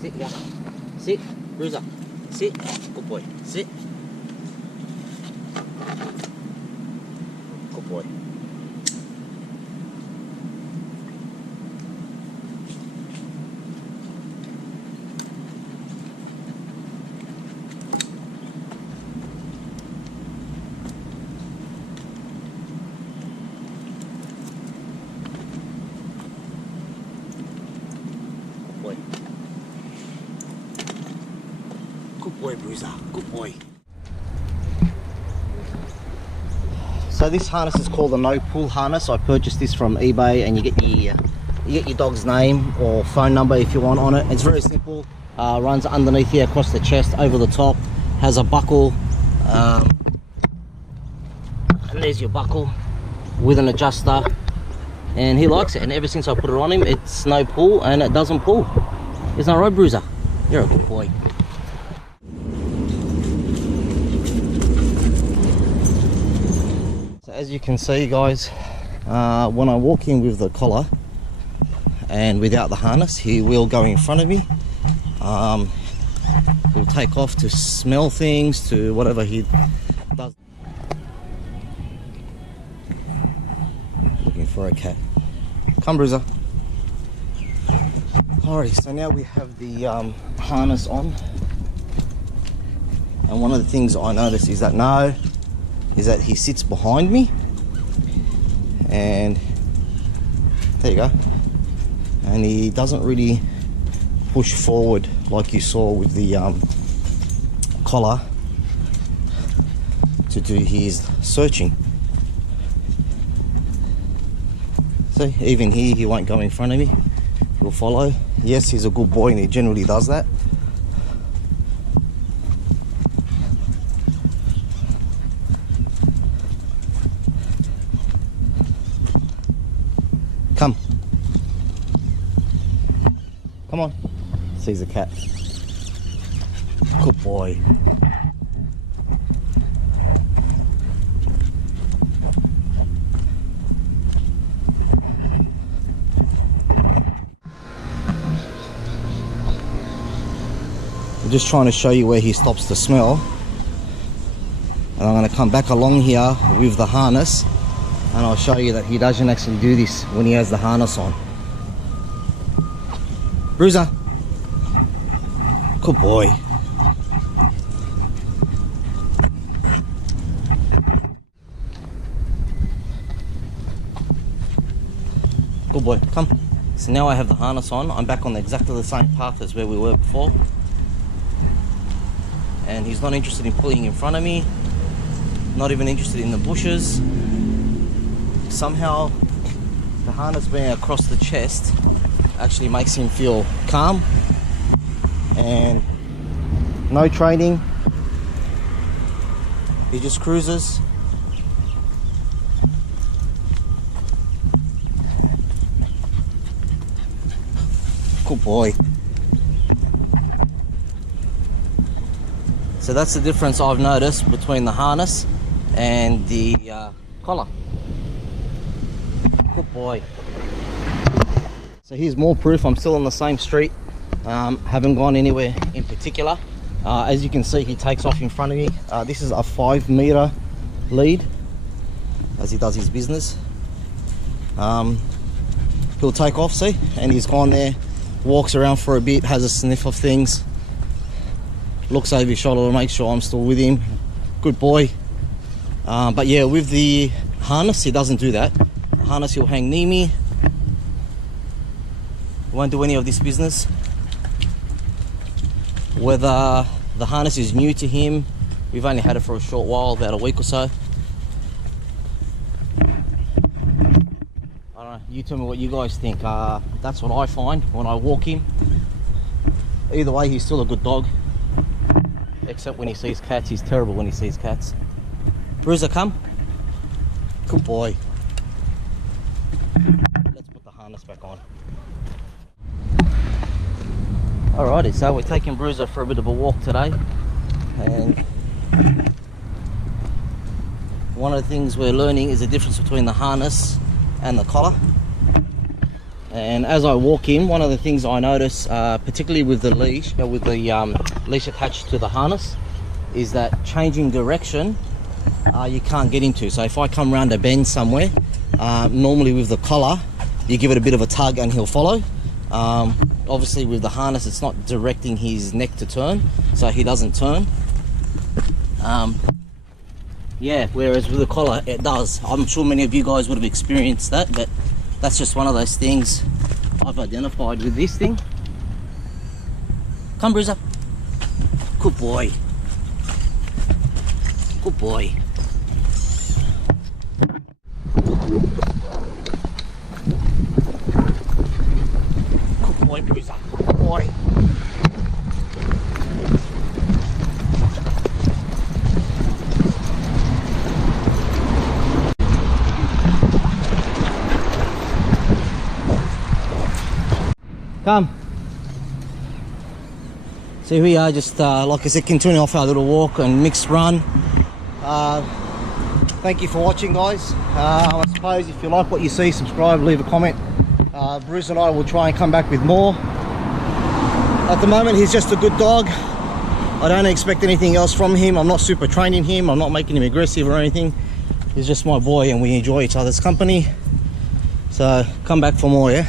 Sit, yeah. Sit, Bruiser. Sit. Good boy. Sit. Good boy. Good boy, Bruiser. Good boy. So this harness is called a no pull harness. I purchased this from eBay, and you get your dog's name or phone number if you want on it. It's very simple. Runs underneath here, across the chest, over the top. Has a buckle, and there's your buckle with an adjuster. And he likes it. And ever since I put it on him, it's no pull and it doesn't pull. Isn't that right, Bruiser? You're a good boy. As you can see, guys, when I walk in with the collar and without the harness, he will go in front of me. He'll take off to smell things, to whatever he does. Looking for a cat. Come, Bruiser. Alrighty, so now we have the harness on, and one of the things I notice is that he sits behind me, and there you go, and he doesn't really push forward like you saw with the collar to do his searching. See, even here he won't go in front of me, he'll follow. Yes, he's a good boy and he generally does that. Come. Come on. Sees a cat. Good boy. I'm just trying to show you where he stops to smell. And I'm going to come back along here with the harness, and I'll show you that he doesn't actually do this when he has the harness on. Bruiser. Good boy. Good boy, come. So now I have the harness on. I'm back on exactly the same path as where we were before. And he's not interested in pulling in front of me. Not even interested in the bushes. Somehow the harness being across the chest actually makes him feel calm, and no training, he just cruises. Good boy. So that's the difference I've noticed between the harness and the collar. Good boy. So here's more proof I'm still on the same street. Haven't gone anywhere in particular. As you can see, he takes off in front of me. This is a 5-meter lead as he does his business. He'll take off, see, and he's gone there, walks around for a bit, has a sniff of things, looks over his shoulder to make sure I'm still with him. Good boy. But yeah, with the harness, he doesn't do that. The harness, he'll hang near me. Won't do any of this business. Whether the harness is new to him, we've only had it for a short while, about a week or so. I don't know, you tell me what you guys think. That's what I find when I walk him. Either way, he's still a good dog. Except when he sees cats, he's terrible when he sees cats. Bruiser, come. Good boy. Let's put the harness back on. Alrighty, so we're taking Bruiser for a bit of a walk today, and one of the things we're learning is the difference between the harness and the collar. And as I walk in, one of the things I notice, particularly with the leash, leash attached to the harness, is that changing direction, you can't get into. So if I come around a bend somewhere, normally with the collar, you give it a bit of a tug and he'll follow. Obviously with the harness, it's not directing his neck to turn, so he doesn't turn. Yeah, whereas with the collar, it does. I'm sure many of you guys would have experienced that, but that's just one of those things I've identified with this thing. Come, Bruiser. Good boy. Good boy. Good boy, Bruiser. Good boy. Come. So here we are, just like I said, continuing off our little walk and mixed run. Thank you for watching, guys. I suppose if you like what you see, subscribe, leave a comment. Bruiser and I will try and come back with more. At the moment, he's just a good dog. I don't expect anything else from him. I'm not super training him. I'm not making him aggressive or anything. He's just my boy and we enjoy each other's company. So come back for more, yeah?